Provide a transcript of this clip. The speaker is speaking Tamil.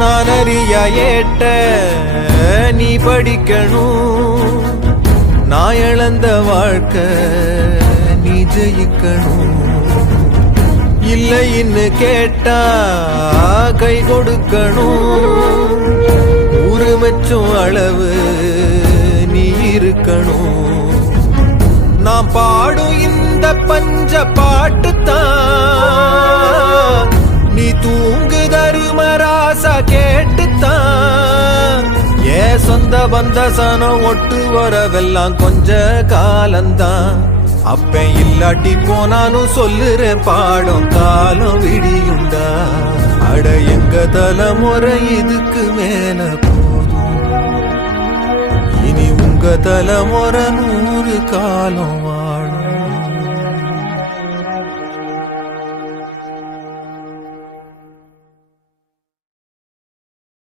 நான் அறிய ஏட்ட நீ படிக்கணும் நான் இழந்த வாழ்க்கை நீ ஜெயிக்கணும் இல்லைன்னு கேட்டா கை கொடுக்கணும் உருமெச்சும் அளவு நீ இருக்கணும் நான் பாடும் இந்த பஞ்ச பாட்டுத்தான் நீ தூங்கு தருமராசா கேட்டுத்தான் ஏ சொந்த பந்த சனம் ஒட்டு வரவெல்லாம் கொஞ்ச காலந்தான் அப்ப இல்லாட்டி போனாலும் சொல்லுறேன் பாடம் காலம் விடியுண்டா அட எங்க தலைமுறை இதுக்கு மேல போதும் இனி உங்க தலைமுறை 100 காலம்